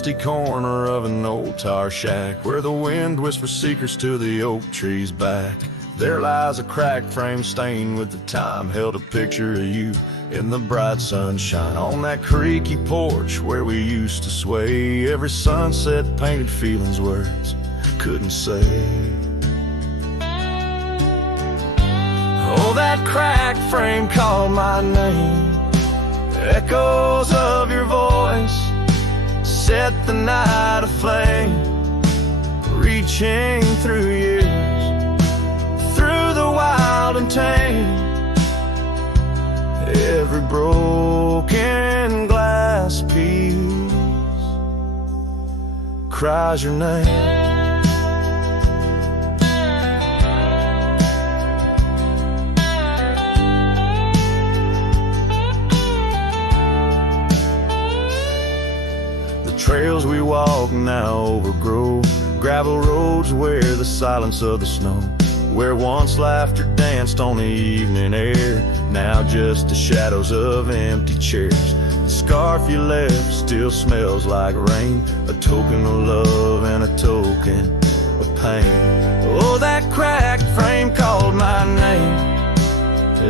dusty corner of an old tar shack, where the wind whispers secrets to the oak tree's back. There lies a cracked frame stained with the time, held a picture of you in the bright sunshine. On that creaky porch where we used to sway, every sunset painted feelings words couldn't say. Oh, that cracked frame called my name. Echoes of your voice set the night aflame, reaching through years, through the wild and tame. Every broken glass piece cries your name. Trails we walk now overgrow, gravel roads where the silence of the snow, where once laughter danced on the evening air, now just the shadows of empty chairs. The scarf you left still smells like rain, a token of love and a token of pain. Oh, that cracked frame called my name.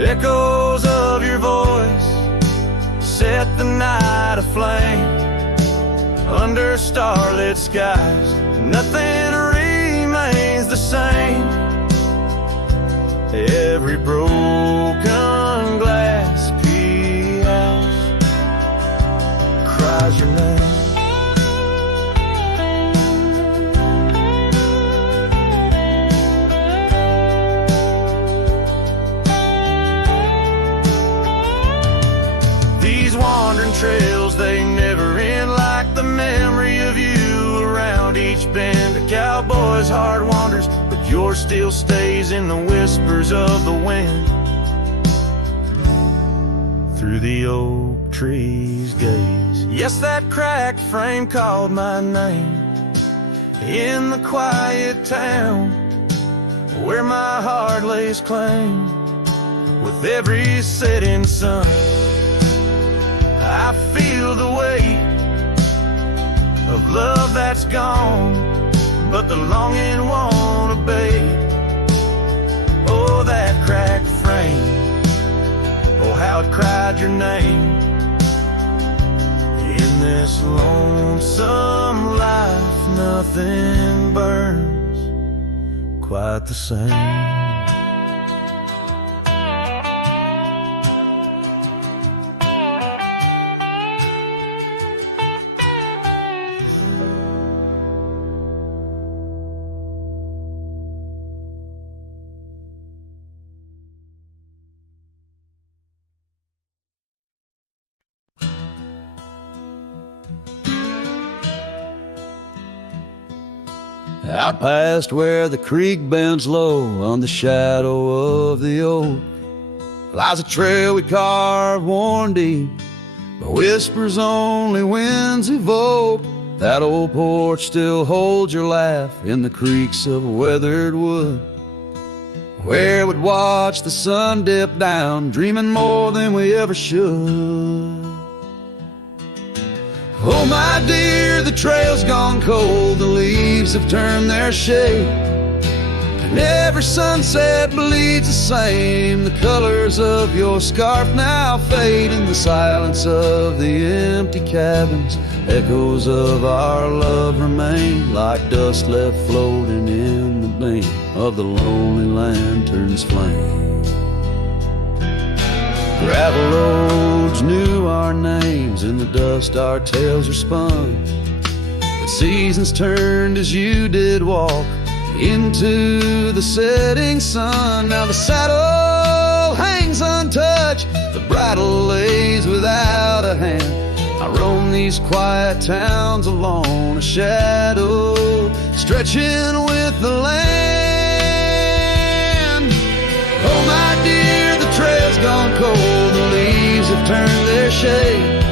Echoes of your voice set the night aflame. Under starlit skies, nothing remains the same. Every broken glass piece cries your name. These wandering trails, they never end, like the memory of you around each bend. A cowboy's heart wanders, but yours still stays in the whispers of the wind. Through the oak tree's gaze, yes, that cracked frame called my name. In the quiet town where my heart lays claim, with every setting sun I feel the weight of love that's gone, but the longing won't abate. Oh, that cracked frame, oh, how it cried your name. In this lonesome life, nothing burns quite the same. Out past where the creek bends low, on the shadow of the oak, lies a trail we carved worn deep, but whispers only winds evoke. That old porch still holds your laugh in the creaks of weathered wood, where we'd watch the sun dip down, dreaming more than we ever should. Oh, my dear, the trail's gone cold, the leaves have turned their shade, and every sunset bleeds the same. The colors of your scarf now fade, in the silence of the empty cabins, echoes of our love remain, like dust left floating in the beam of the lonely lantern's flame. Gravel roads knew our names, in the dust our tales are spun, but seasons turned as you did walk into the setting sun. Now the saddle hangs untouched, the bridle lays without a hand. I roam these quiet towns alone, a shadow stretching with the land. Oh, my dear, the trail's gone cold, the leaves have turned their shade,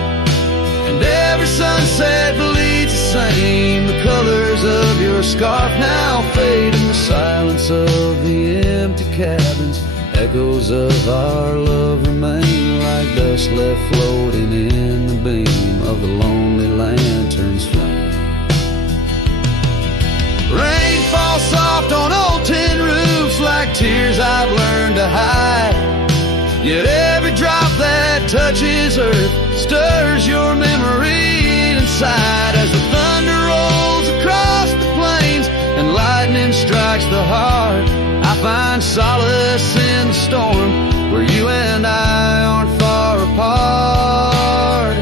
and every sunset bleeds the same. The colors of your scarf now fade, in the silence of the empty cabins, echoes of our love remain, like dust left floating in the beam of the lonely lantern's flame. hide. Yet every drop that touches earth stirs your memory inside. As the thunder rolls across the plains and lightning strikes the heart, I find solace in the storm where you and I aren't far apart.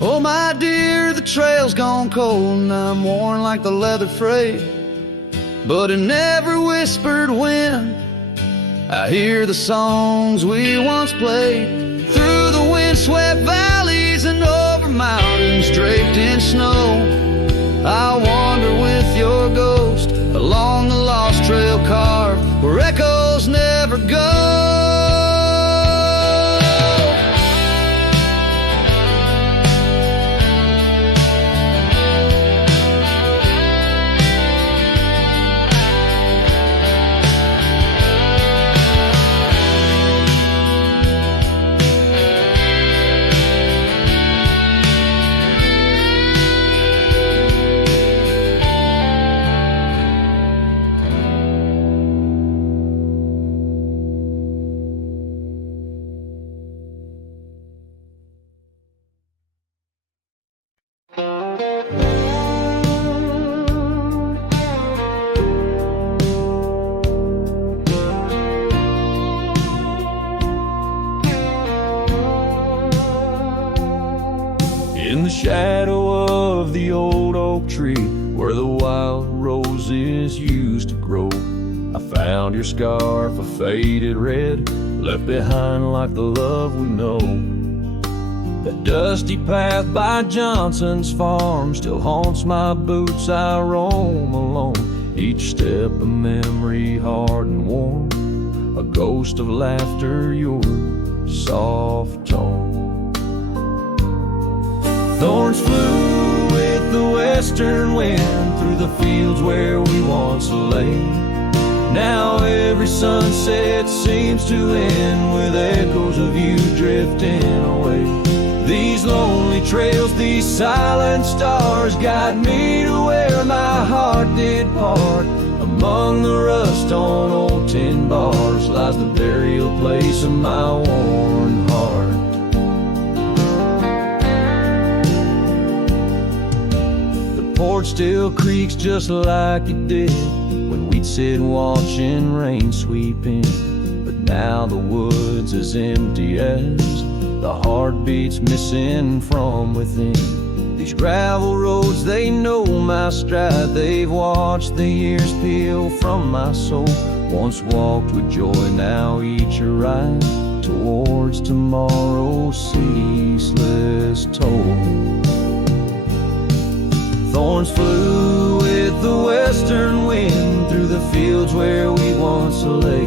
Oh my dear, the trail's gone cold and I'm worn like the leather freight, but in every whispered wind I hear the songs we once played. Through the windswept valleys and over mountains draped in snow, I'll wander with your ghost along the lost trail carved where echoes never go. In the shadow of the old oak tree where the wild roses used to grow, I found your scarf, a faded red, left behind like the love we know. That dusty path by Johnson's farm still haunts my boots, I roam alone. Each step a memory hard and warm, a ghost of laughter, your soft tone. Thorns flew with the western wind through the fields where we once lay. Now every sunset seems to end with echoes of you drifting away. These lonely trails, these silent stars guide me to where my heart did part. Among the rust on old tin bars lies the burial place of my worn heart. Porch still creaks just like it did when we'd sit watching rain sweep in. But now the wood's as empty as the heartbeats missing from within. These gravel roads, they know my stride, they've watched the years peel from my soul. Once walked with joy, now each a ride towards tomorrow's ceaseless toll. Thorns flew with the western wind through the fields where we once lay.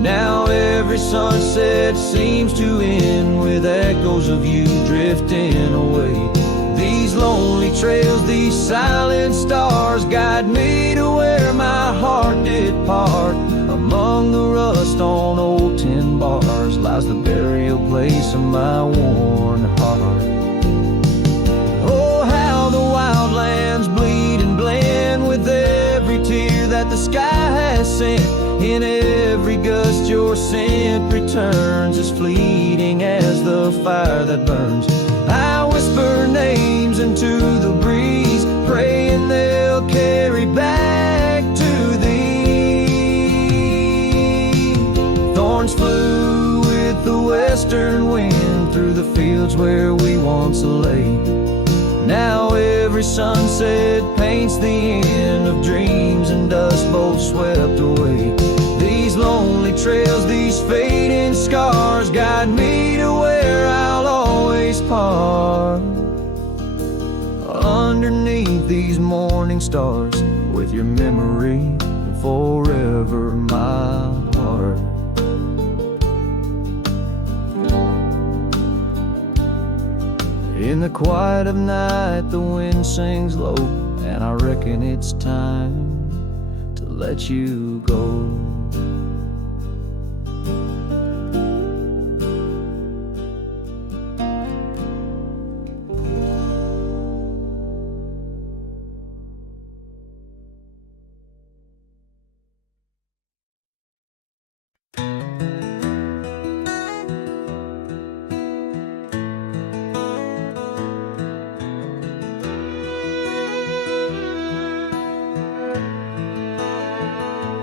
Now every sunset seems to end with echoes of you drifting away. These lonely trails, these silent stars guide me to where my heart did part. Among the rust on old tin bars lies the burial place of my worn heart. The wildlands bleed and blend with every tear that the sky has sent. In every gust your scent returns, as fleeting as the fire that burns. I whisper names into the breeze, praying they'll carry back to thee. Thorns flew with the western wind through the fields where we once lay. Now every sunset paints the end of dreams and dust both swept away. These lonely trails, these fading scars guide me to where I'll always part. Underneath these morning stars, with your memory forever my heart. In the quiet of night, the wind sings low, and I reckon it's time to let you go.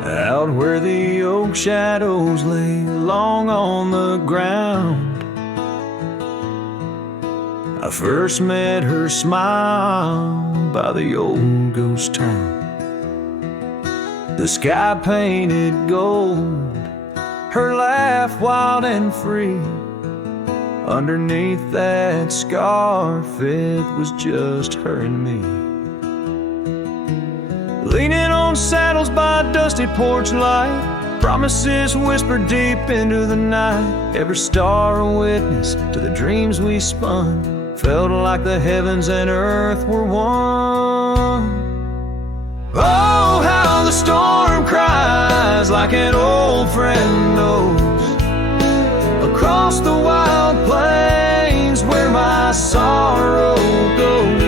Out where the oak shadows lay long on the ground, I first met her smile by the old ghost town. The sky painted gold, her laugh wild and free. Underneath that scarf, it was just her and me. Leaning on saddles by a dusty porch light, promises whispered deep into the night. Every star a witness to the dreams we spun. Felt like the heavens and earth were one. Oh, how the storm cries like an old friend knows, across the wild plains where my sorrow goes.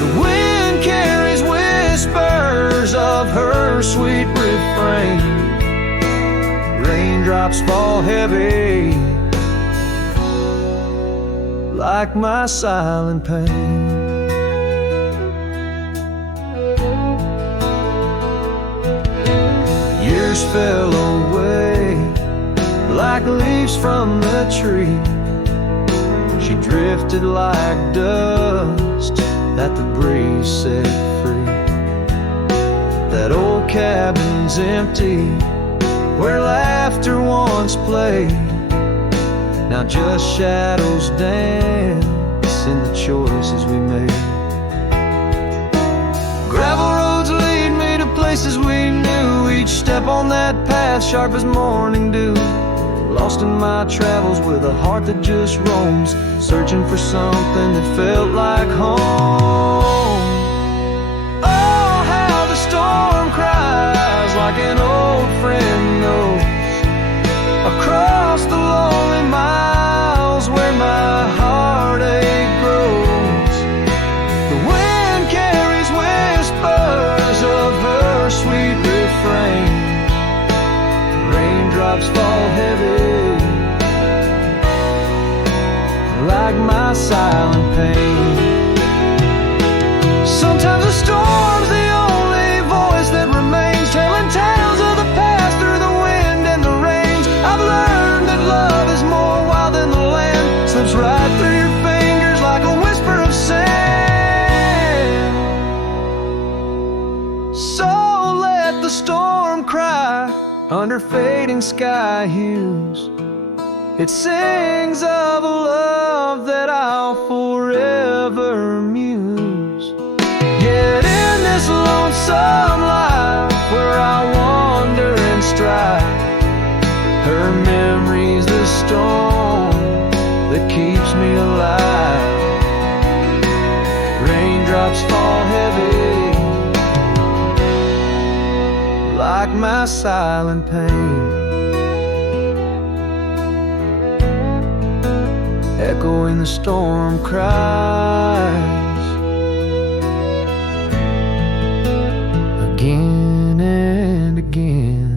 The wind carries whispers of her sweet refrain. Raindrops fall heavy like my silent pain. Years fell away like leaves from the tree. She drifted like dust that the breeze set free. That old cabin's empty, where laughter once played. Now just shadows dance in the choices we made. Gravel roads lead me to places we knew, each step on that path sharp as morning dew. Lost in my travels with a heart that just roams, searching for something that felt like home. Oh, how the storm cries like an old friend knows, across the lonely miles where my heartache grows. The wind carries whispers of her sweet refrain. Raindrops fall heavy like my silent pain. Sometimes a storm's the only voice that remains, telling tales of the past through the wind and the rains. I've learned that love is more wild than the land, slips right through your fingers like a whisper of sand. So let the storm cry under fading sky hues. It sings of a love that I'll forever muse. Yet in this lonesome life where I wander and strive, her memory's the storm that keeps me alive. Raindrops fall heavy like my silent pain. Echoing the storm cries again and again.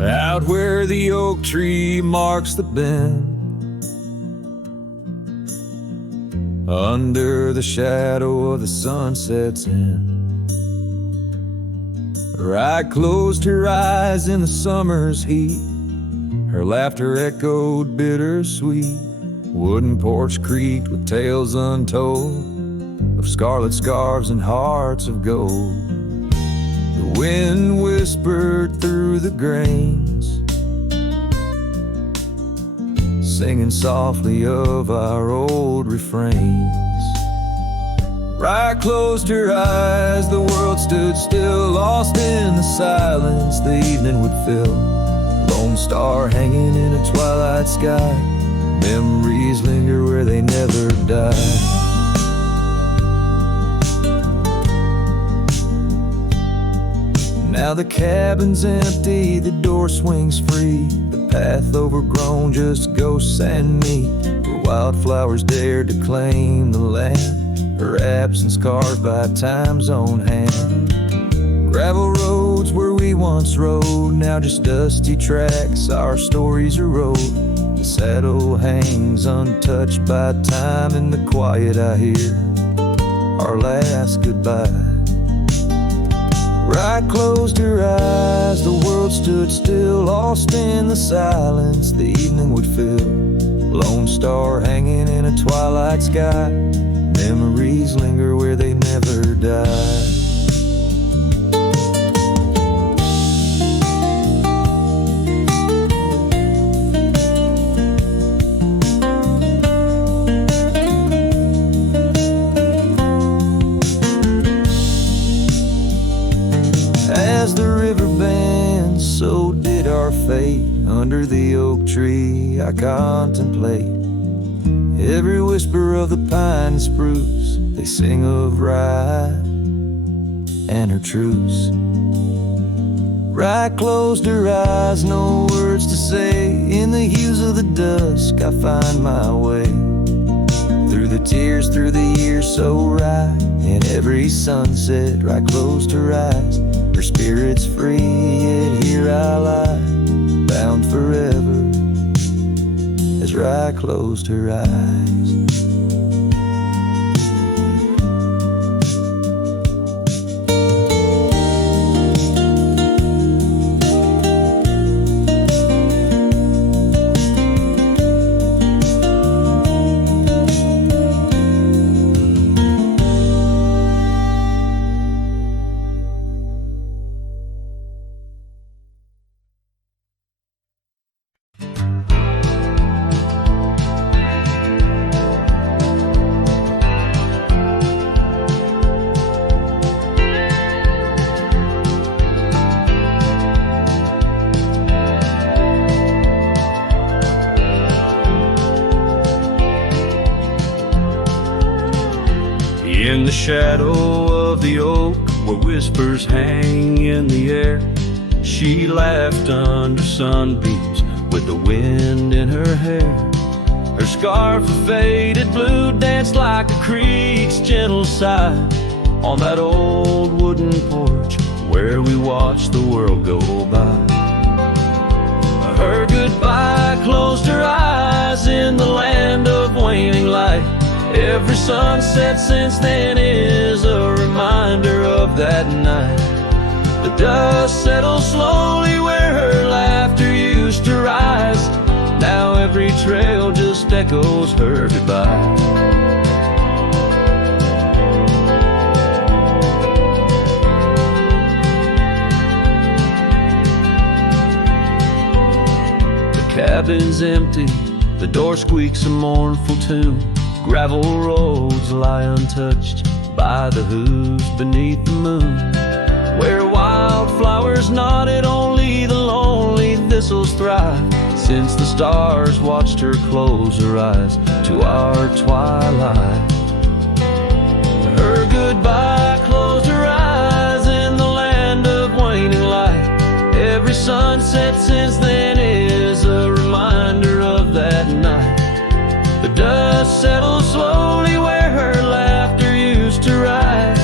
Out where the oak tree marks the bend, under the shadow of the sunset's end, Right closed her eyes in the summer's heat. Her laughter echoed bittersweet. Wooden porch creaked with tales untold of scarlet scarves and hearts of gold. The wind whispered through the grains, singing softly of our old refrains. Right closed her eyes, the world stood still, lost in the silence the evening would fill. Lone star hanging in a twilight sky, memories linger where they never die. Now the cabin's empty, the door swings free, the path overgrown, just ghosts and me. Where wildflowers dared to claim the land, her absence carved by time's own hand. Gravel roads where we once rode, now just dusty tracks, our stories are road. The saddle hangs untouched by time, in the quiet I hear our last goodbye. Right closed her eyes, the world stood still, lost in the silence the evening would fill. Lone star hanging in a twilight sky, memories linger where they never die. As the river bends, so did our fate. Under the oak tree I contemplate every whisper of the pine and spruce. They sing of Rye and her truce. Rye closed her eyes, no words to say. In the hues of the dusk I find my way. Through the tears, through the years so right. In every sunset, Rye closed her eyes. Her spirit's free, yet here I lie, bound forever, as Rye closed her eyes. In the shadow of the oak, where whispers hang in the air, she laughed under sunbeams with the wind in her hair. Her scarf of faded blue danced like a creek's gentle sigh on that old wooden porch where we watched the world go by. Her goodbye closed her eyes in the land of waning light. Every sunset since then is a reminder of that night. The dust settles slowly where her laughter used to rise. Now every trail just echoes her goodbye. The cabin's empty, the door squeaks a mournful tune. Gravel roads lie untouched by the hooves beneath the moon. Where wildflowers nodded, only the lonely thistles thrive. Since the stars watched her close her eyes to our twilight. Her goodbye closed her eyes in the land of waning light. Every sunset since then is a reminder of that night. The dust settles slowly where her laughter used to rise.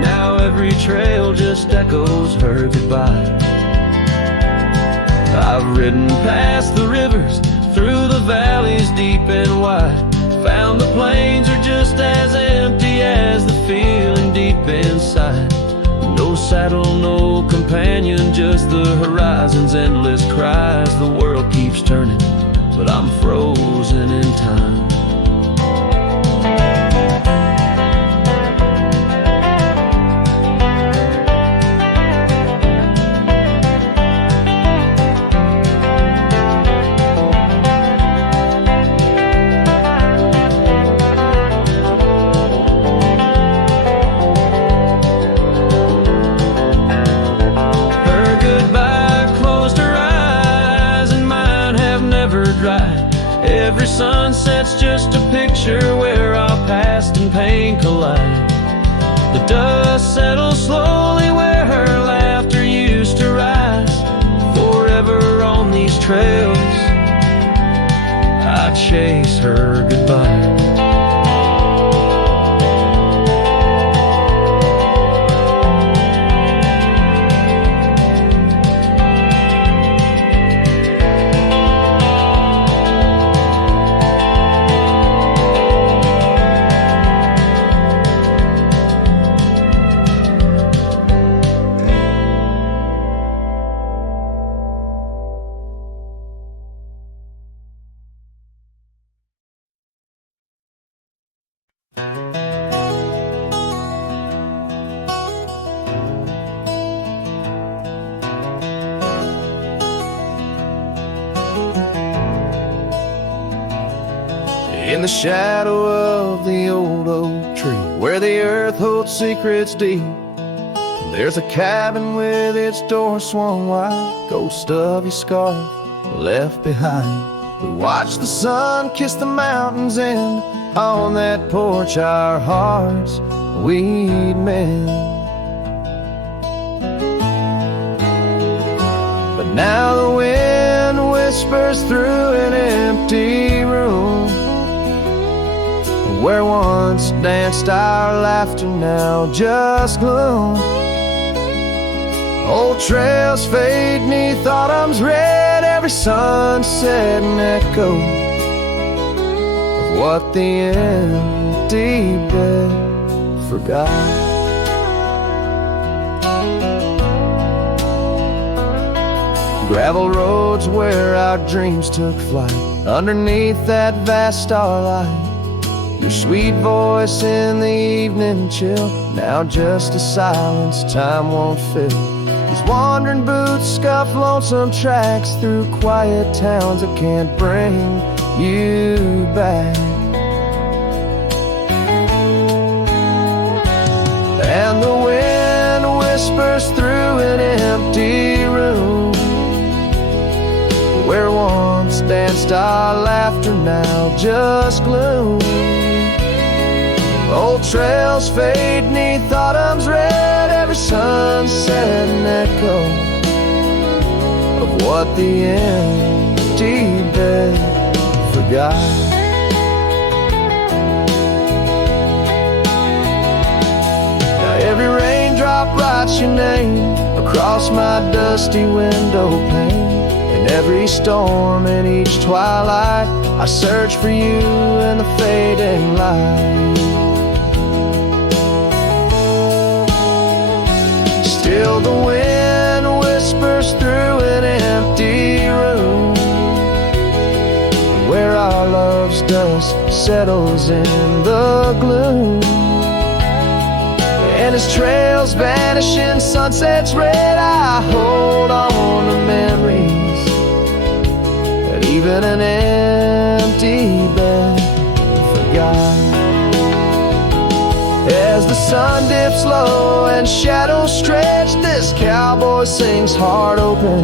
Now every trail just echoes her goodbye. I've ridden past the rivers, through the valleys deep and wide. Found the plains are just as empty as the feeling deep inside. No saddle, no companion, just the horizon's endless cries. The world keeps turning, but I'm frozen in time. Every sunset's just a picture where our past and pain collide. The dust settles slowly where her laughter used to rise. Forever on these trails, I chase her goodbye. In the shadow of the old oak tree, where the earth holds secrets deep, there's a cabin with its door swung wide, ghost of your scarf left behind. We watch the sun kiss the mountains, and on that porch our hearts we'd mend. But now the wind whispers through an empty room, where once danced our laughter, now just gloom. Old trails fade 'neath autumn's red, every sunset an echo of what the empty bed forgot. Gravel roads where our dreams took flight, underneath that vast starlight. Your sweet voice in the evening chill, now just a silence time won't fill. These wandering boots scuff lonesome tracks through quiet towns that can't bring you back. And the wind whispers through an empty room, where once danced our laughter, now just gloom. Old trails fade 'neath autumn's red, every sunset an echo of what the empty bed forgot. Now every raindrop writes your name across my dusty window pane, and every storm and each twilight I search for you in the fading light. Still the wind whispers through an empty room, where our love's dust settles in the gloom. And as trails vanish in sunset's red, I hold on to memories that even an empty bed forgot. As the sun dips low and shadows stretch, this cowboy sings heart open,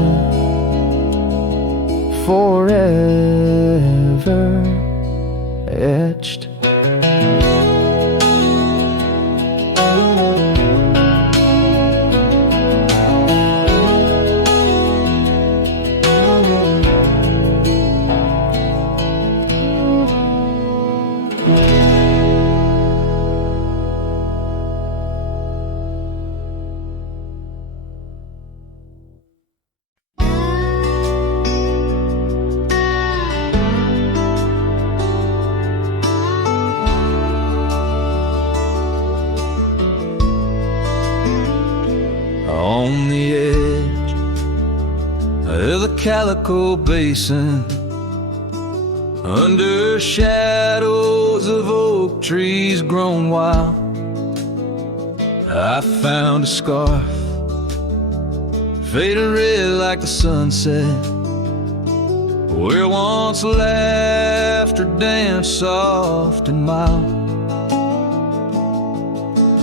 forever etched. On the edge of the Calico Basin, under shadows of oak trees grown wild, I found a scarf faded red like the sunset, where once laughter danced soft and mild.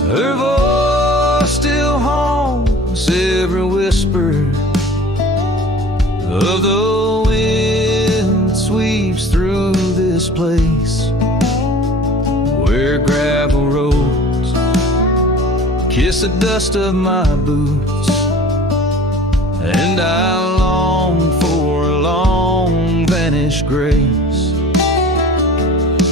Her voice still haunts every whisper of the wind that sweeps through this place, where gravel roads kiss the dust of my boots, and I long for a long vanished grace.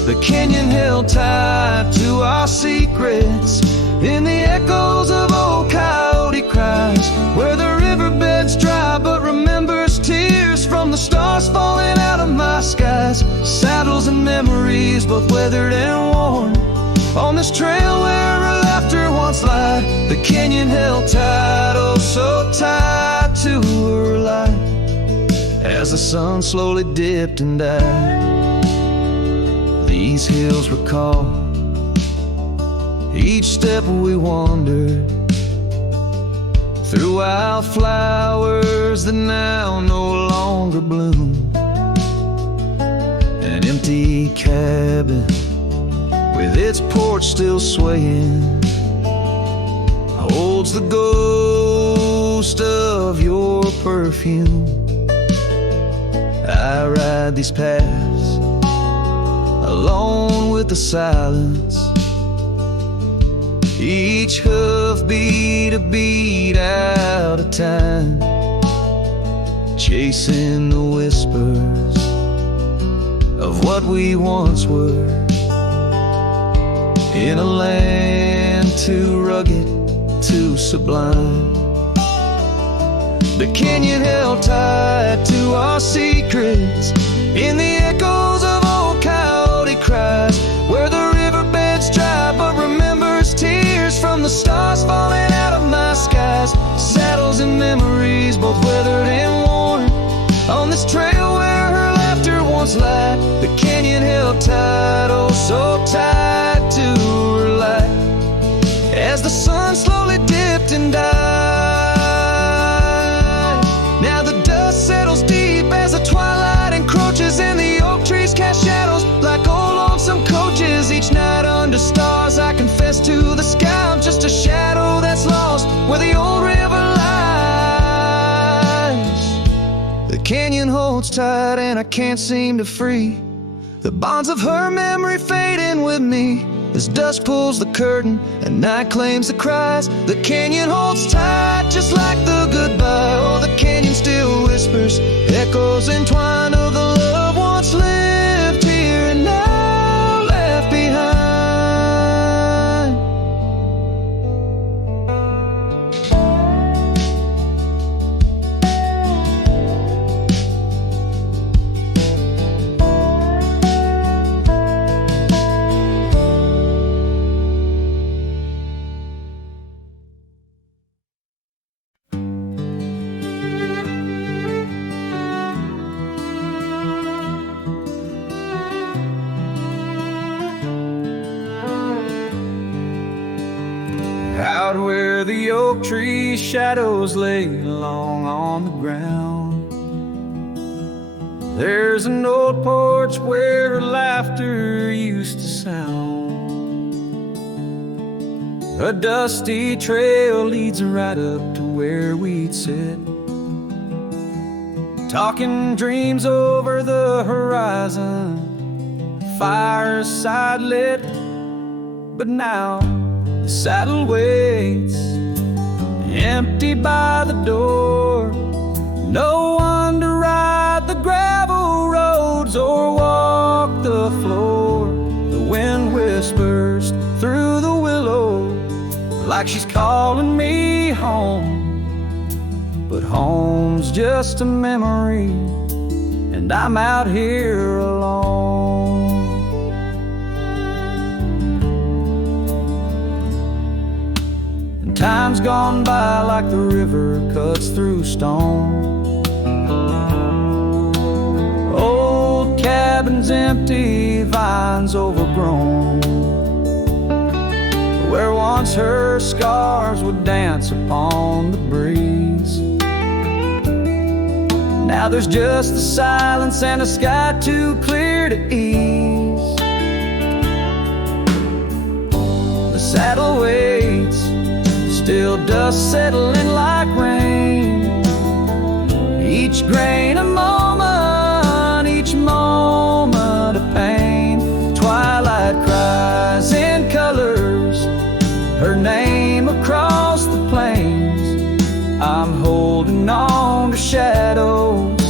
The canyon held tight to our secrets in the echoes of old coyote cries, where the riverbed's dry but remembers tears from the stars falling out of my skies. Saddles and memories, both weathered and worn, on this trail where her laughter once lied. The canyon held tight, oh so tight to her light, as the sun slowly dipped and died. These hills recall Each step we wandered through wildflowers that now no longer bloom. An empty cabin with its porch still swaying holds the ghost of your perfume. I ride these paths alone with the silence, each hoofbeat a beat out of time, chasing the whispers of what we once were, in a land too rugged, too sublime. The canyon held tight to our secrets in the echoes of old coyote cries, where the riverbed's dry but remembers tears from the stars falling out of my skies. Saddles and memories, both weathered and worn, on this trail where her laughter once lied. The canyon held tight, oh so tight to her light, as the sun slowly dipped and died. Now the dust settles deep as the twilight encroaches, and the oak trees cast shadows like old lonesome coaches. Each night under stars I confess to the sky I'm just a shadow that's lost where the old river lies. The canyon holds tight and I can't seem to free the bonds of her memory fading with me, as dusk pulls the curtain and night claims the cries. The canyon holds tight just like the goodbye. Oh, the canyon still whispers echoes entwined of the love once lived here and now left behind. Out where the oak tree shadows lay long on the ground, there's an old porch where her laughter used to sound. A dusty trail leads right up to where we'd sit, talking dreams over the horizon, fireside lit. But now the saddle waits, empty by the door. No one to ride the gravel roads or walk the floor. The wind whispers through the willow like she's calling me home, but home's just a memory and I'm out here alone. Time's gone by like the river cuts through stone. Old cabins empty, vines overgrown, where once her scars would dance upon the breeze. Now there's just the silence and a sky too clear to ease. The saddle waits, still dust settling like rain. Each grain a moment, each moment a pain. Twilight cries in colors, her name across the plains. I'm holding on to shadows,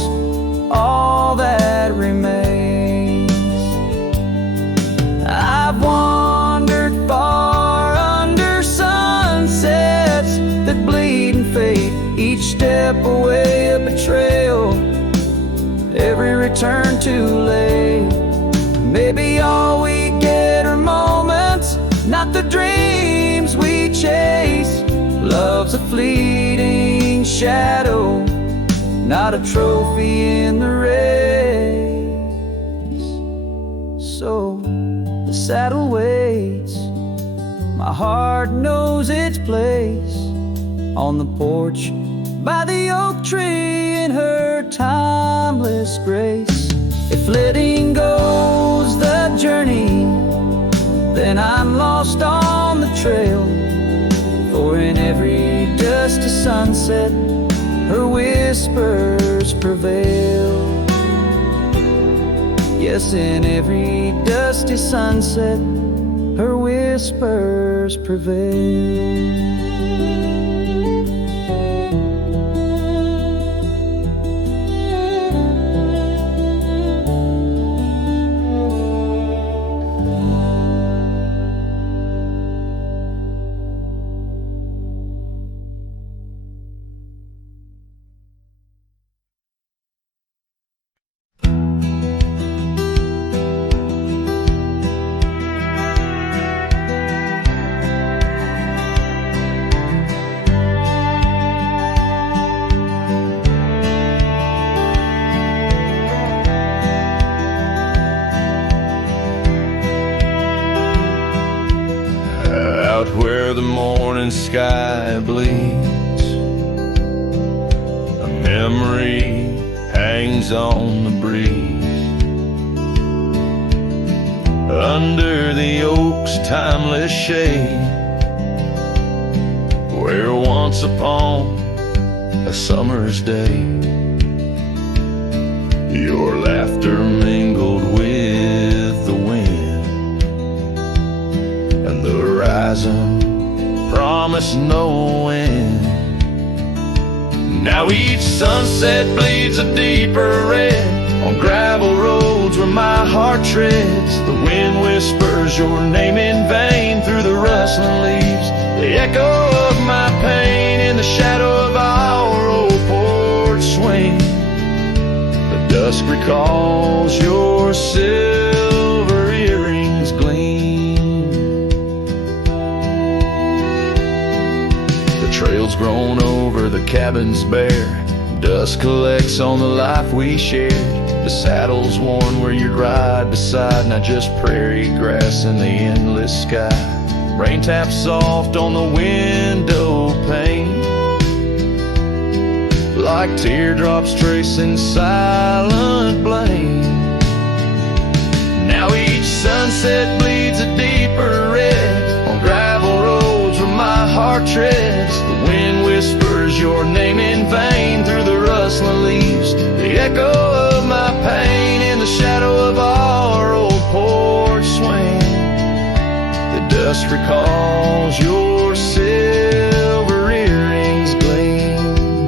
all that remains. I've wandered far under sunsets that bleed and fade, each step away a betrayal, every return too late. Maybe all we get are moments, not the dreams we chase. Love's a fleeting shadow, not a trophy in the race. So the saddle waits, My heart knows its place on the porch by the oak tree in her timeless grace. If letting go's the journey, then I'm lost on the trail. For in every dusty sunset, her whispers prevail. Yes, in every dusty sunset, her whispers prevail. Where the morning sky bleeds, a memory hangs on the breeze. Under the oak's timeless shade, where once upon a summer's day, your laughter mingled with the wind, and the horizon promised no end. Now each sunset bleeds a deeper red on gravel roads where my heart treads. The wind whispers your name in vain through the rustling leaves. The echo of my pain in the shadow of our old porch swing. The dusk recalls your silver earrings gleam. The trail's grown over, the cabin's bare. Dust collects on the life we shared. The saddle's worn where you'd ride beside, not just prairie grass in the endless sky. Rain taps soft on the window pane, like teardrops tracing silent blame. Now each sunset bleeds a deeper red on gravel roads where my heart treads. The wind whispers your name in vain through the rustling leaves. The echo of my pain in the shadow of our old porch swing. The dust recalls your silver earrings gleam.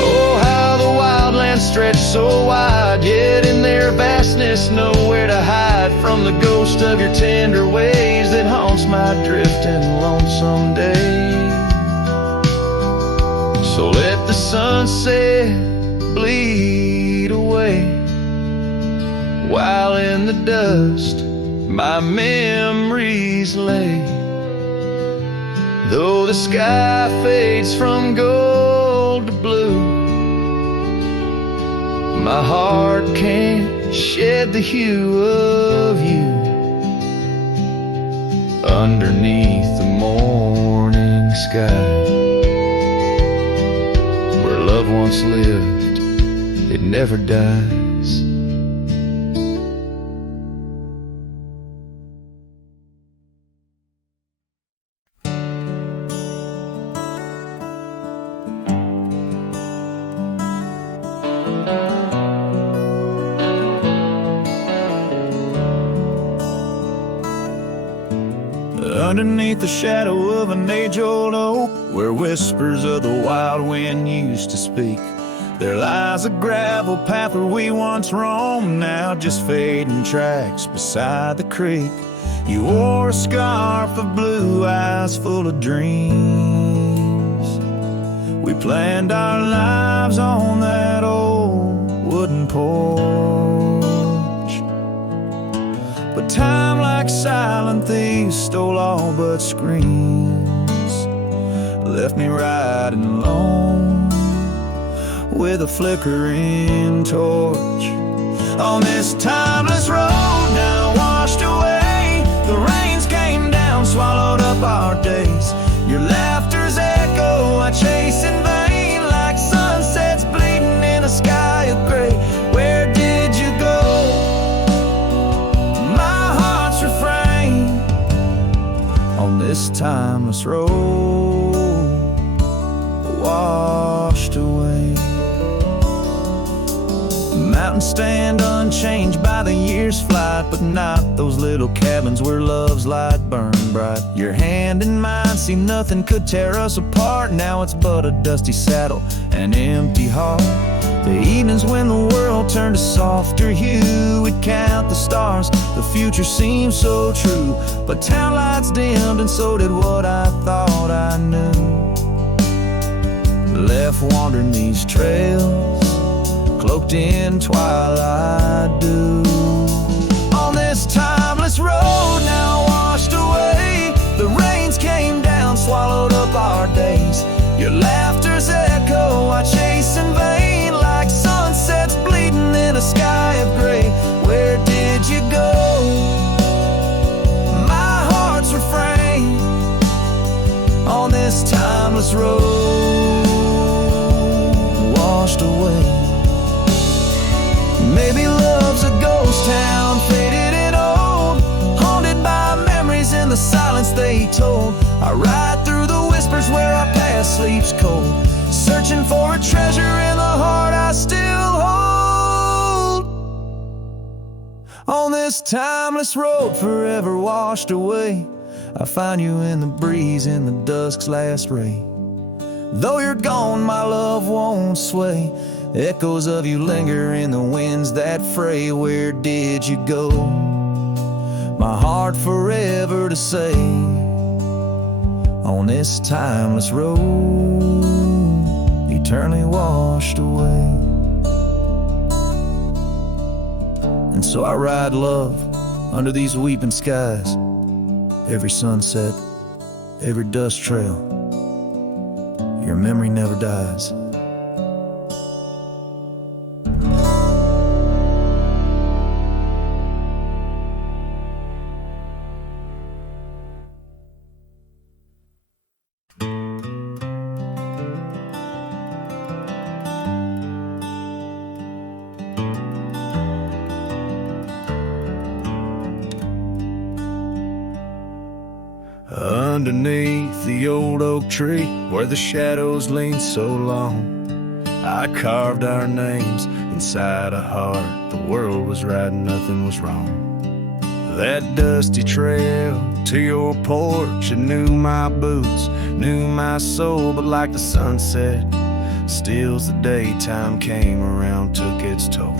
Oh, how the wildlands stretch so wide, yet in their vastness nowhere to hide from the ghost of your tender ways that haunts my drifting lonesome day. So let the sunset bleed away, while in the dust my memories lay. Though the sky fades from gold to blue, my heart can't shed the hue of you. Underneath the morning sky, where love once lived, it never dies. Underneath the shadow of an age-old oak, where whispers of the wild wind used to speak, there lies a gravel path where we once roamed, now just fading tracks beside the creek. You wore a scarf of blue eyes full of dreams. We planned our lives on that old wooden porch, but time like silent thieves stole all but screams. left me riding alone with a flickering torch. On this timeless road now washed away, the rains came down, swallowed up our days. Your laughter's echo I chase in vain, like sunsets bleeding in a sky of gray. Where did you go? My heart's refrain on this timeless road washed away. Mountains stand unchanged by the year's flight, but not those little cabins where love's light burned bright. Your hand in mine, see nothing could tear us apart. Now it's but a dusty saddle, an empty heart. The evenings when the world turned a softer hue, we'd count the stars, the future seemed so true. But town lights dimmed and so did what I thought I knew. Left wandering these trails, cloaked in twilight dew. On this timeless road now washed away, the rains came down, swallowed up our days. Your laughter's echo I chase in vain, like sunsets bleeding in a sky of gray. Where did you go? My heart's refrain on this timeless road washed away. Maybe love's a ghost town, faded and old, haunted by memories in the silence they told. I ride through the whispers where our past sleeps cold, searching for a treasure in the heart I still hold. On this timeless road forever washed away, I find you in the breeze in the dusk's last ray. Though you're gone, my love won't sway. Echoes of you linger in the winds that fray. Where did you go? My heart forever to say, on this timeless road, eternally washed away. And so I ride love under these weeping skies, every sunset, every dust trail, your memory never dies. Underneath the old oak tree where the shadows lean so long, I carved our names inside a heart. The world was right and nothing was wrong. That dusty trail to your porch, it knew my boots, knew my soul. But like the sunset steals the day, time came around, took its toll.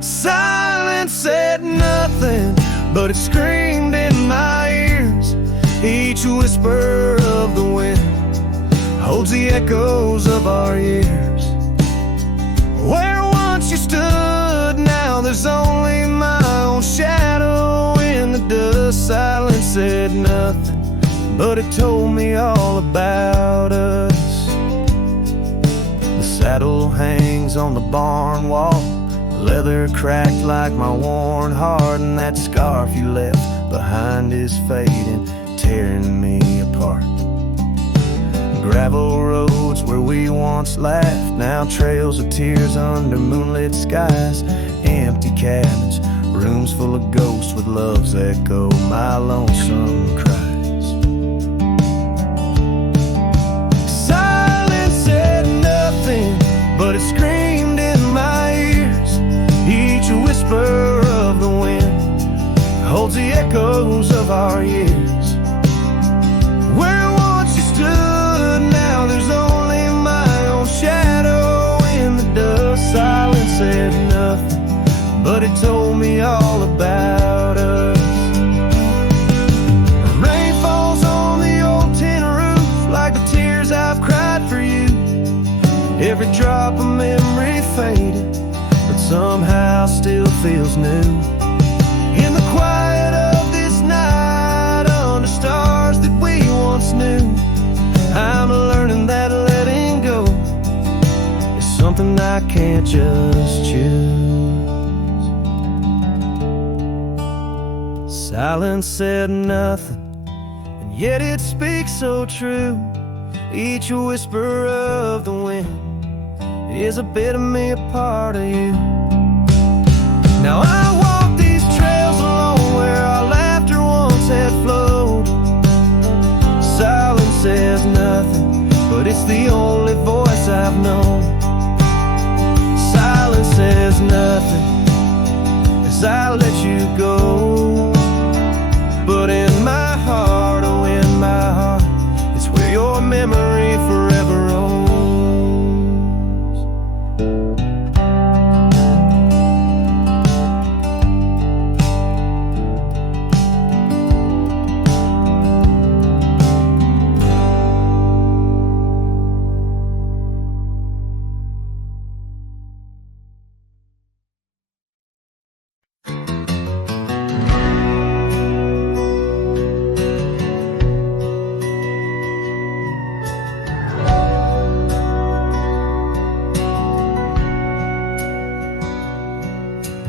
Silence said nothing, but it screamed in my ears. Each whisper of the wind holds the echoes of our years. Where once you stood, now there's only my own shadow in the dust. Silence said nothing, but it told me all about us. The saddle hangs on the barn wall, leather cracked like my worn heart, and that scarf you left behind is fading, tearing me apart. Gravel roads where we once laughed, now trails of tears under moonlit skies. Empty cabins, rooms full of ghosts with love's echo, my lonesome cries. Silence said nothing, but it screamed in my ears. Each whisper of the wind holds the echoes of our years. Where once you stood, now there's only my own shadow in the dust. Silence said nothing, but it told me all about us. Rain falls on the old tin roof like the tears I've cried for you. Every drop of memory faded, but somehow still feels new. In the quiet of this night, under stars that we I can't just choose. Silence said nothing, and yet it speaks so true. Each whisper of the wind is a bit of me, a part of you. Now I walk these trails alone where our laughter once had flowed. Silence says nothing, but it's the only voice I've known. Silence says nothing as I let you go. But in my heart, oh in my heart, it's where your memory forever owns.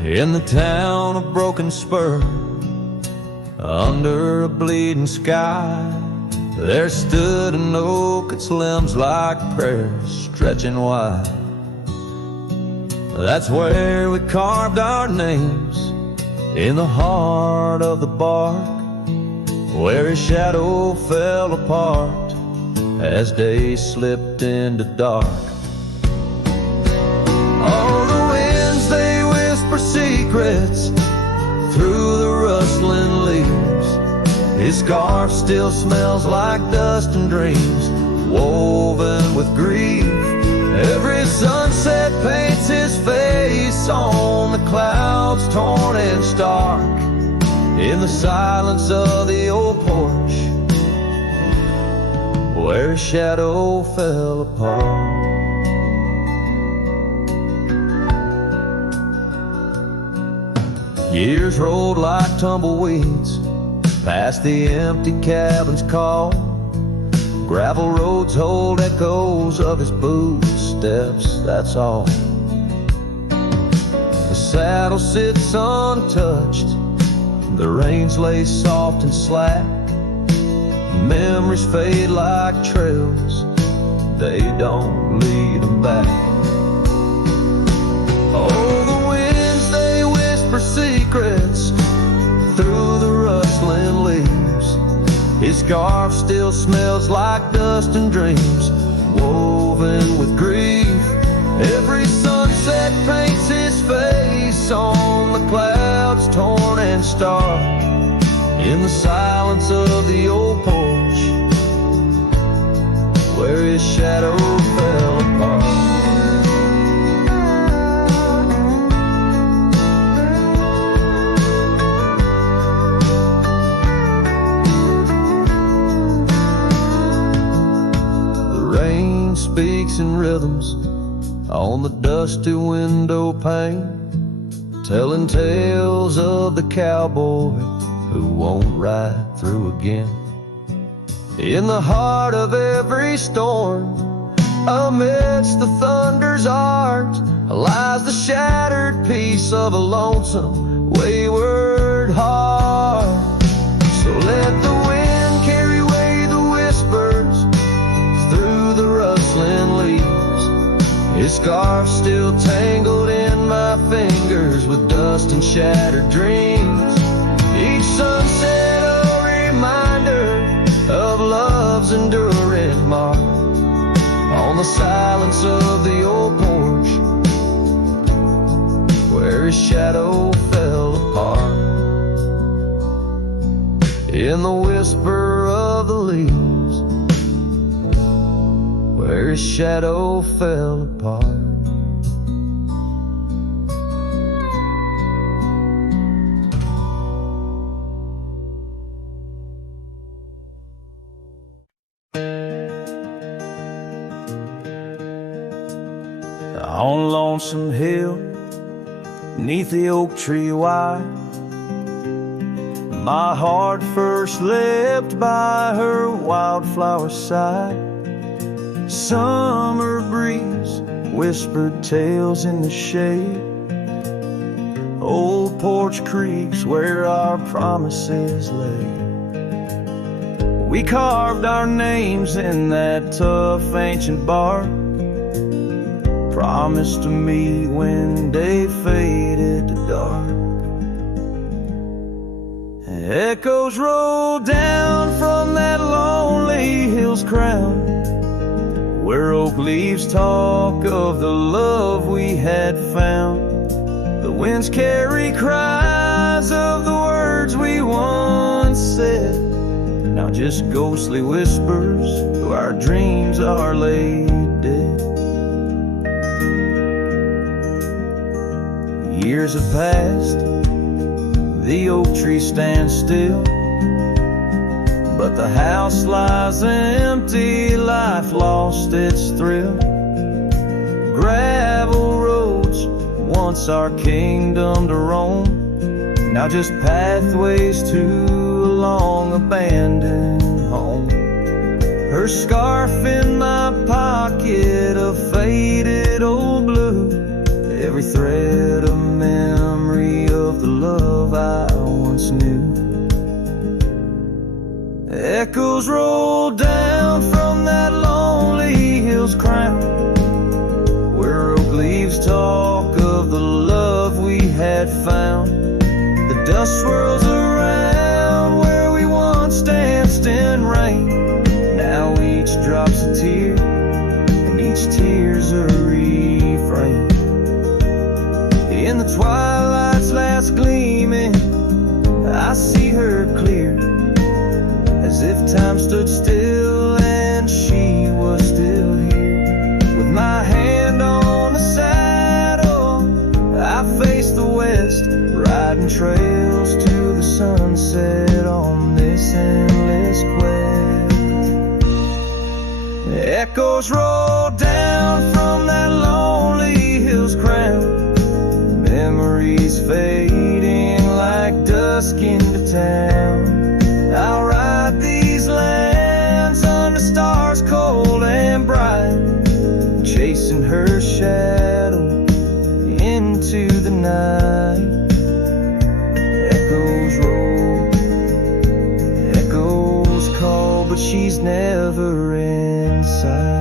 In the town of Broken Spur, under a bleeding sky, there stood an oak, its limbs like prayers stretching wide. That's where we carved our names, in the heart of the bark, where his shadow fell apart as day slipped into dark. Oh, the winds, they whisper secrets through the rustling leaves. His scarf still smells like dust and dreams, woven with grief. Every sunset paints his face on the clouds, torn and stark, in the silence of the old porch, where his shadow fell apart. Years rolled like tumbleweeds past the empty cabin's call. Gravel roads hold echoes of his footsteps, that's all. The saddle sits untouched, the reins lay soft and slack. Memories fade like trails, they don't lead them back. Oh, the winds, they whisper secrets through the rustling leaves. His scarf still smells like dust and dreams, woven with grief. Every sunset paints his face on the clouds, torn and stark, in the silence of the old porch, where his shadow fell apart. Speaks in rhythms on the dusty window pane, telling tales of the cowboy who won't ride through again. In the heart of every storm, amidst the thunder's art, lies the shattered piece of a lonesome, wayward heart. So let the wind carry away the whispers through the rustling leaves. His scarf still tangled in my fingers with dust and shattered dreams. Each sunset a reminder of love's enduring mark on the silence of the old porch, where his shadow fell apart. In the whisper of the leaves, where his shadow fell apart. On Lonesome Hill, neath the oak tree wide, my heart first leapt by her wildflower side. Summer breeze whispered tales in the shade, old porch creeks where our promises lay. We carved our names in that tough ancient bark, promised to meet when day faded to dark. Echoes roll down from that lonely hill's crown, where oak leaves talk of the love we had found. The winds carry cries of the words we once said, now just ghostly whispers though our dreams are laid dead. Years have passed, the oak tree stands still, but the house lies empty, life lost its thrill. Gravel roads, once our kingdom to roam, now just pathways to a long abandoned home. Her scarf in my pocket, a faded old blue, every thread a memory of the love I once knew. Echoes roll down from that lonely hill's crown, where oak leaves talk of the love we had found. The dust swirls around where we once danced in rain, now each drop's a tear, and each tear's a refrain. In the twilight's last gleaming, I see her clear, as if time stood still and she was still here. With my hand on the saddle, I face the west, riding trails to the sunset on this endless quest. Echoes roll down from that lonely hill's crown, memories fading like dusk into town. I'll ride these lands under stars cold and bright, chasing her shadow into the night. Echoes roll, echoes call, but she's never in sight.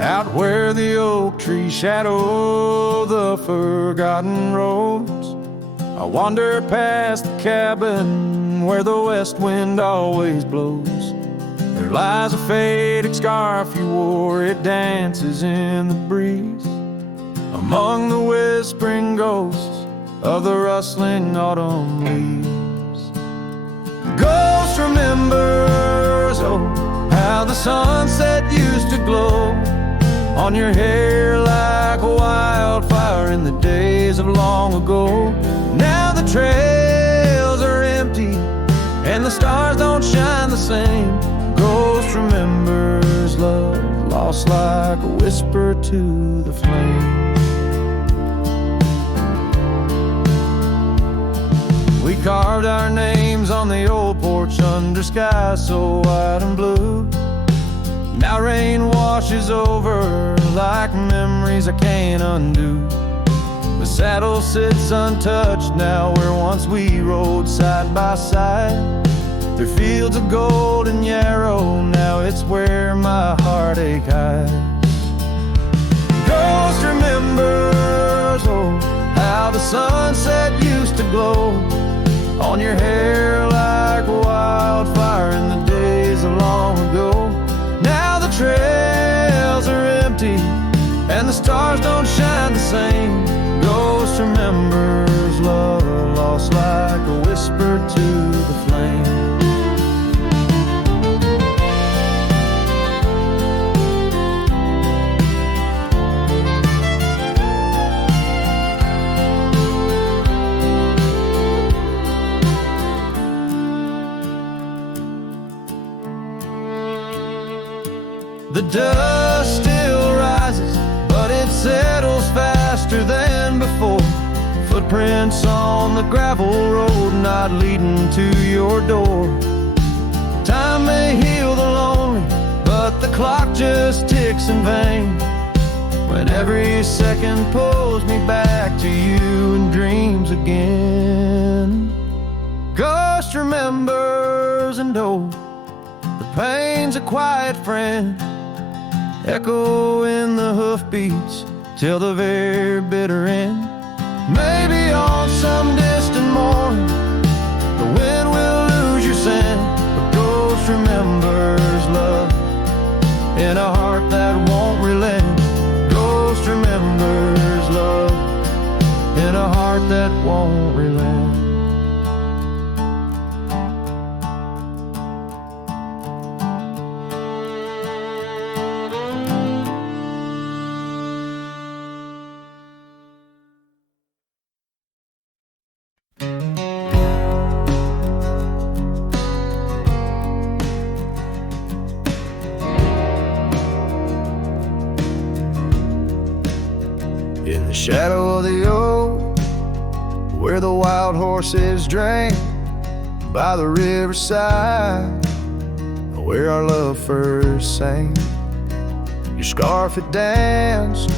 Out where the oak trees shadow the forgotten roads, I wander past the cabin where the west wind always blows. There lies a faded scarf you wore, it dances in the breeze, among the whispering ghosts of the rustling autumn leaves. Ghost remembers, oh, how the sunset used to glow on your hair like a wildfire in the days of long ago. Now the trails are empty and the stars don't shine the same. Ghost remembers love lost like a whisper to the flame. We carved our names on the old porch under skies so white and blue. Now rain washes over like memories I can't undo. The saddle sits untouched now where once we rode side by side. Through fields of gold and yarrow, now it's where my heartache hides. Ghost remembers, oh, how the sunset used to glow on your hair like wildfire in the days of long ago. Now the trails are empty and the stars don't shine the same. Ghost remembers love lost like a whisper to the flame. dust still rises, but it settles faster than before. Footprints on the gravel road, not leading to your door. Time may heal the lonely, but the clock just ticks in vain, when every second pulls me back to you in dreams again. Ghost remembers, and oh, the pain's a quiet friend, echo in the hoofbeats till the very bitter end. Maybe on some distant morning the wind will lose your scent, but ghost remembers love in a heart that won't relent. Ghost remembers love in a heart that won't relent. In the shadow of the oak, where the wild horses drank, by the riverside, where our love first sang. Your scarf had danced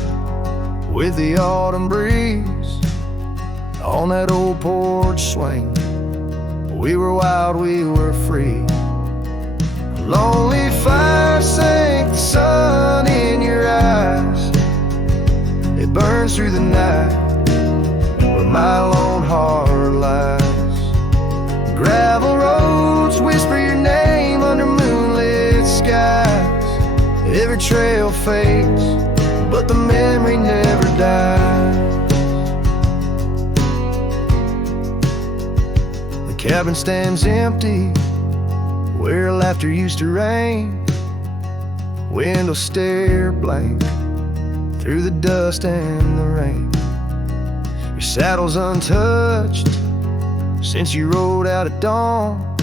with the autumn breeze on that old porch swing. We were wild, we were free. A lonely fire sank the sun in your eyes. It burns through the night where my lone heart lies. Gravel roads whisper your name under moonlit skies. Every trail fades, but the memory never dies. The cabin stands empty where laughter used to rain. Windows stare blank through the dust and the rain. Your saddle's untouched since you rode out at dawn,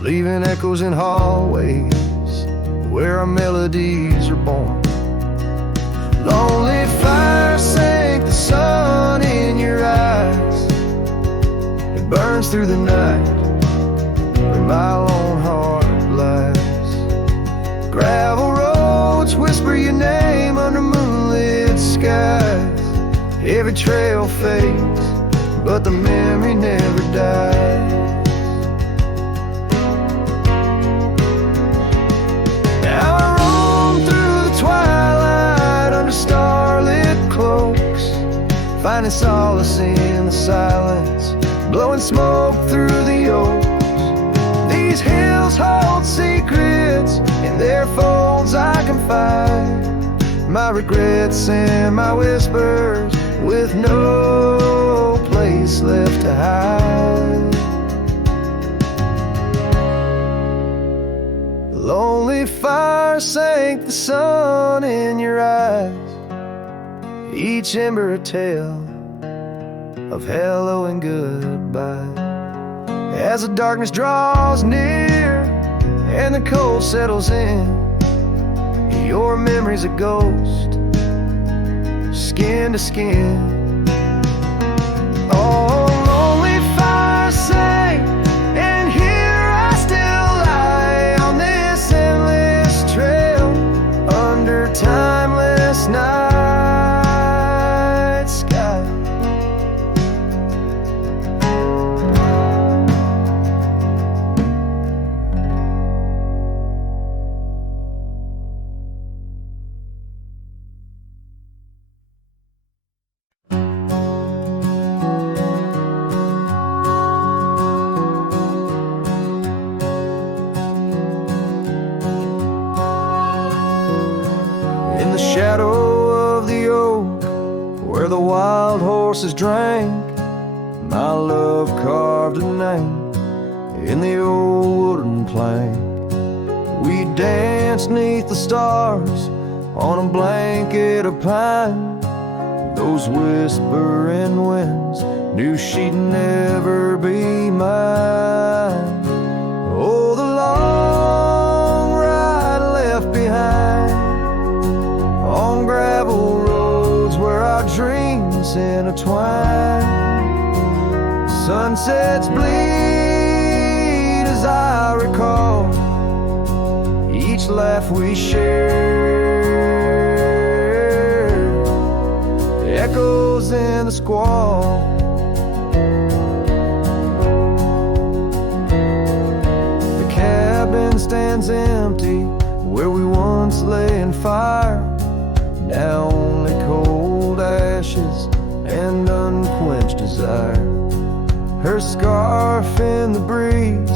leaving echoes in hallways where our melodies are born. Lonely fire sank the sun in your eyes. It burns through the night where my lone heart lies. Gravel roads whisper your name under moonlit skies. Every trail fades, but the memory never dies. Now I roam through the twilight under starlit cloaks, finding solace in the silence, blowing smoke through the oaks. These hills hold secrets, in their folds I confide my regrets and my whispers, with no place left to hide. Lonely fire sank the sun in your eyes, each ember a tale of hello and goodbye. As the darkness draws near and the cold settles in, your memory's a ghost, skin to skin. Oh, lonely fire sank, and here I still lie on this endless trail under timeless night sky. In the shadow of the oak, where the wild horses drank, my love carved a name in the old wooden plank. We danced neath the stars on a blanket of pine. Those whispering winds knew she'd never be mine. Oh, the long ride left behind. hands intertwine. Sunsets bleed as I recall each laugh we shared, echoes in the squall. The cabin stands empty where we once lay in fire, now only cold ashes and unquenched desire. Her scarf in the breeze,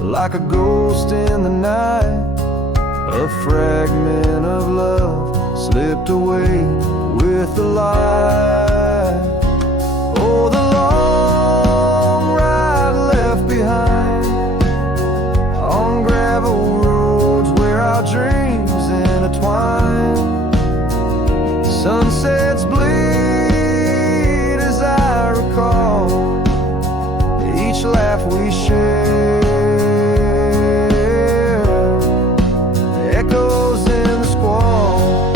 like a ghost in the night, a fragment of love slipped away with the light. Oh, the long ride left behind on gravel roads where our dreams intertwine. Sunsets bleed as I recall each laugh we share, echoes in the squall.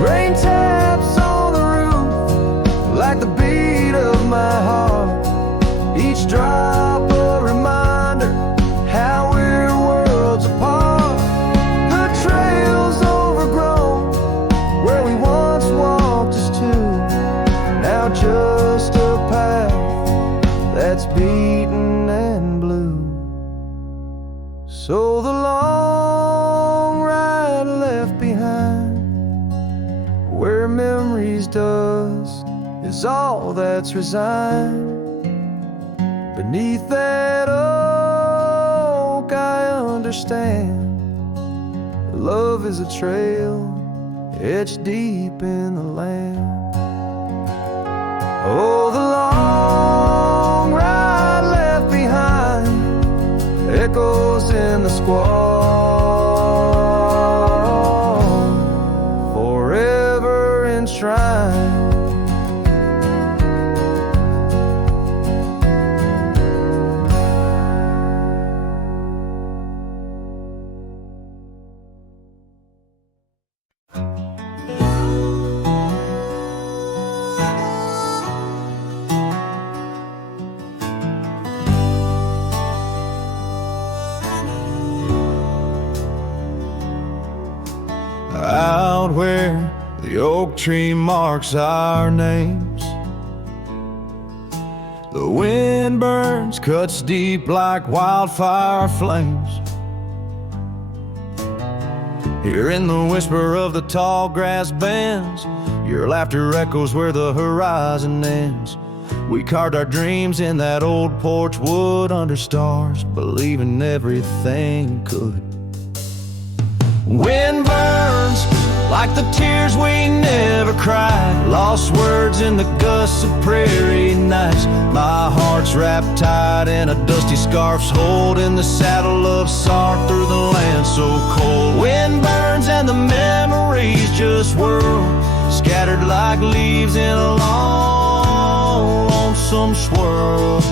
Rain taps on the roof like the beat of my heart, each drop a reminder how we're worlds apart. The trails overgrown where we once walked as two, now just a path that's beaten and blue. So the long ride left behind, where memory's dust is all that's resigned. Beneath that oak I understand, love is a trail etched deep in the land. Oh, the long ride left behind, echoes in the squall, forever enshrined. Out where the oak tree marks our names, the wind burns, cuts deep like wildfire flames. Hearing the whisper of the tall grass bends, your laughter echoes where the horizon ends. We carved our dreams in that old porch wood under stars, believing everything could. Wind burns like the tears we never cried, lost words in the gusts of prairie nights. My heart's wrapped tight in a dusty scarf's hold in the saddle of sorrow through the land so cold. Wind burns and the memories just whirl, scattered like leaves in a long, lonesome swirl.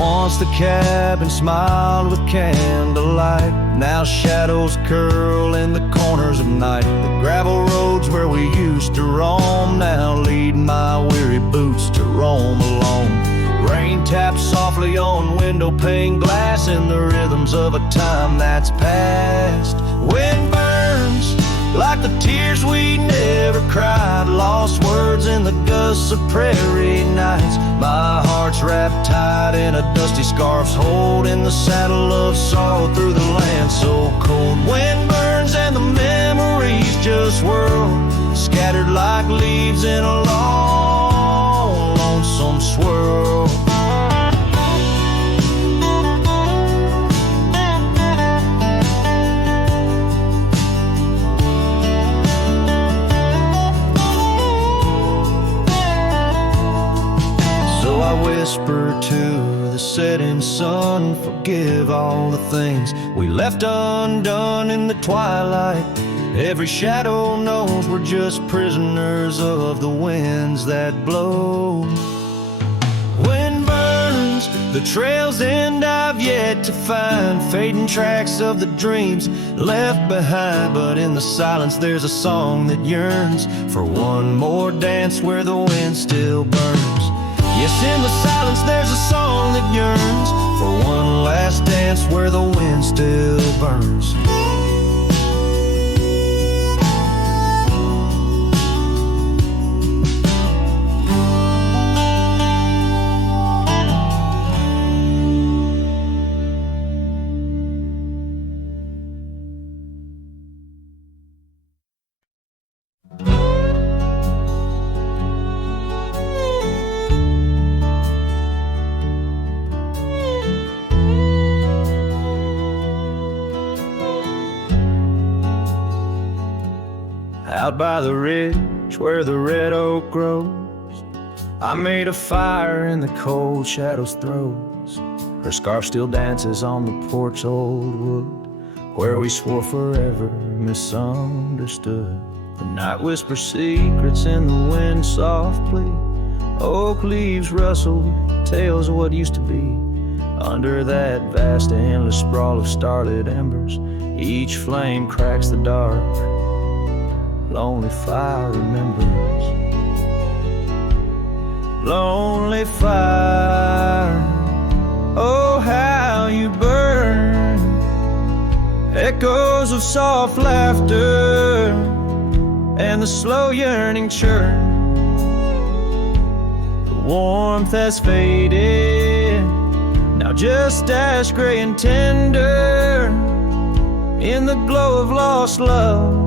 Once the cabin smiled with candlelight, now shadows curl in the corners of night. The gravel roads where we used to roam now lead my weary boots to roam alone. Rain taps softly on window pane glass in the rhythms of a time that's past. Wind burns like the tears we never cried, lost words in the gusts of prairie nights. My heart's wrapped tight in a dusty scarf's hold in the saddle of sorrow through the land so cold. Wind burns and the memories just whirl, scattered like leaves in a long, lonesome swirl. I whisper to the setting sun, forgive all the things we left undone in the twilight. Every shadow knows we're just prisoners of the winds that blow. Wind burns, The trail's end I've yet to find, fading tracks of the dreams left behind. But in the silence there's a song that yearns for one more dance where the wind still burns. Yes, in the silence there's a song that yearns for one last dance where the wind still burns. Out by the ridge where the red oak grows, I made a fire in the cold shadow's throes. Her scarf still dances on the porch old wood, where we swore forever misunderstood. The night whispers secrets in the wind softly. Oak leaves rustle with tales of what used to be. Under that vast endless sprawl of starlit embers, each flame cracks the dark. Lonely fire remembers. Lonely fire, oh how you burn. Echoes of soft laughter and the slow yearning churn. The warmth has faded, now just ash gray and tender. In the glow of lost love,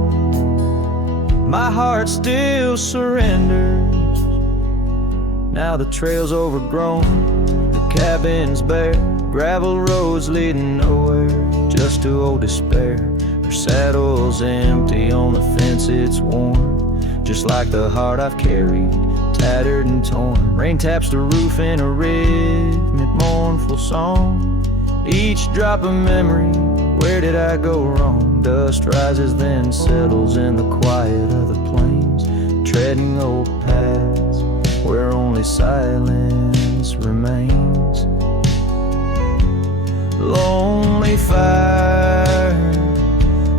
my heart still surrenders. Now the trail's overgrown, the cabin's bare, gravel roads leading nowhere, just to old despair. Her saddle's empty, on the fence it's worn, just like the heart I've carried, tattered and torn. Rain taps the roof in a rhythmic mournful song, each drop a memory. Where did I go wrong? Dust rises then settles in the quiet of the plains, treading old paths where only silence remains. Lonely fire,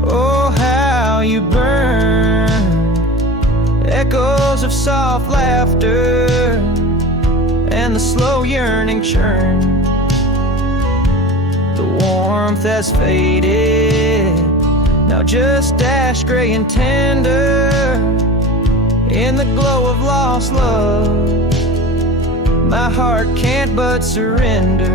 oh how you burn. Echoes of soft laughter and the slow yearning churn. The warmth has faded, now just ash gray and tender. In the glow of lost love, my heart can't but surrender.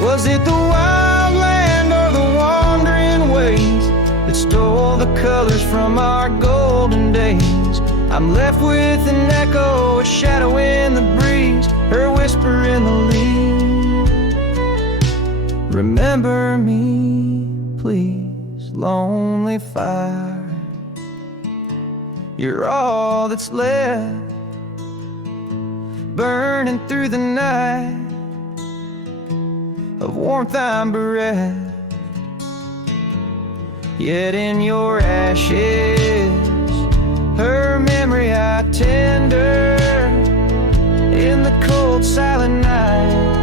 Was it the wild land or the wandering ways that stole the colors from our golden days? I'm left with an echo, a shadow in the breeze, her whisper in the leaves. Remember me, please, lonely fire. You're all that's left, burning through the night. Of warmth I'm bereft, yet in your ashes, her memory I tender. In the cold silent night,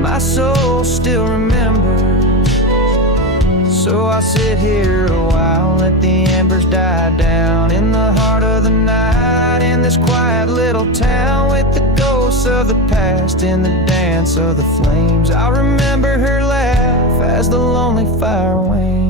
my soul still remembers. So I sit here a while, let the embers die down. In the heart of the night, in this quiet little town, with the ghosts of the past in the dance of the flames, I remember her laugh as the lonely fire wanes.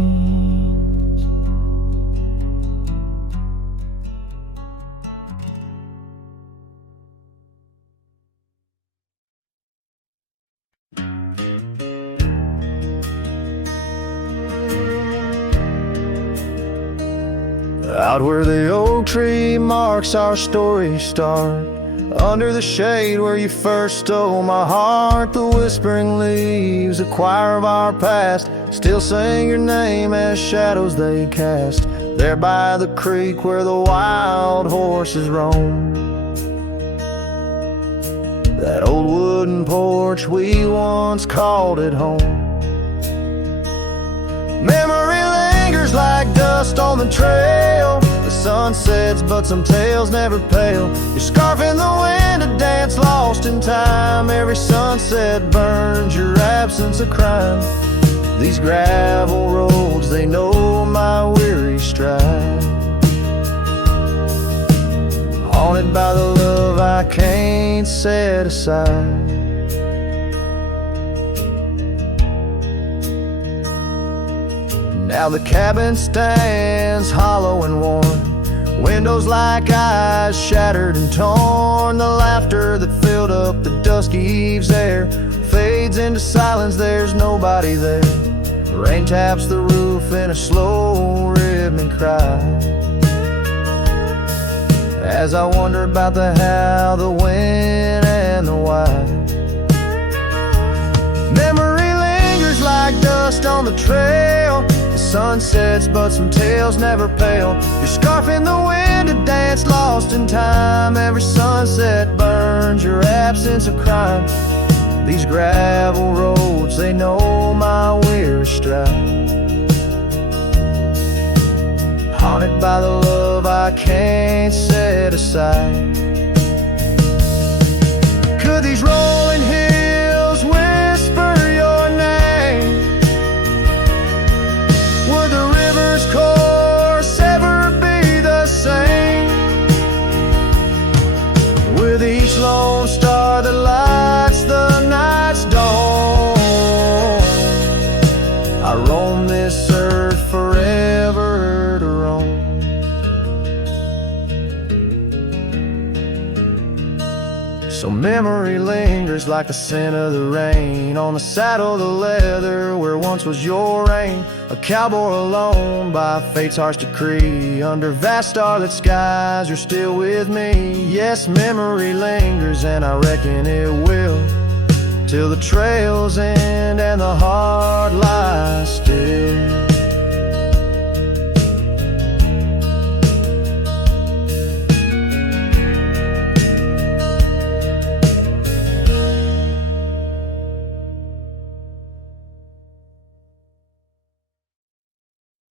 Out where the oak tree marks our story start, under the shade where you first stole my heart, the whispering leaves, a choir of our past, still sing your name as shadows they cast. There by the creek where the wild horses roam, that old wooden porch we once called it home. Memory lingers like dust on the trail, the sun sets, but some tales never pale. Your scarf in the wind, a dance lost in time. Every sunset burns your absence of crime. These gravel roads, they know my weary stride. Haunted by the love I can't set aside. Now the cabin stands hollow and worn, windows like eyes shattered and torn. The laughter that filled up the dusky eve's air fades into silence, there's nobody there. The rain taps the roof in a slow rhythmic cry, as I wonder about the how, the when, and the why. Memory lingers like dust on the trail. The sun sets, but some tales never pale. Your scarf in the wind, a dance lost in time. Every sunset burns your absence of crime. These gravel roads, they know my weary stride. Haunted by the love I can't set aside. Could these rolling hills whisper your name? Would the river's course ever be the same? With each lone star that lights the night's dawn, I roam this earth forever to roam. So memory lingers like the scent of the rain on the saddle, the leather where once was your reign. A cowboy alone by fate's harsh decree, under vast starlit skies you're still with me. Yes, memory lingers and I reckon it will, till the trails end and the heart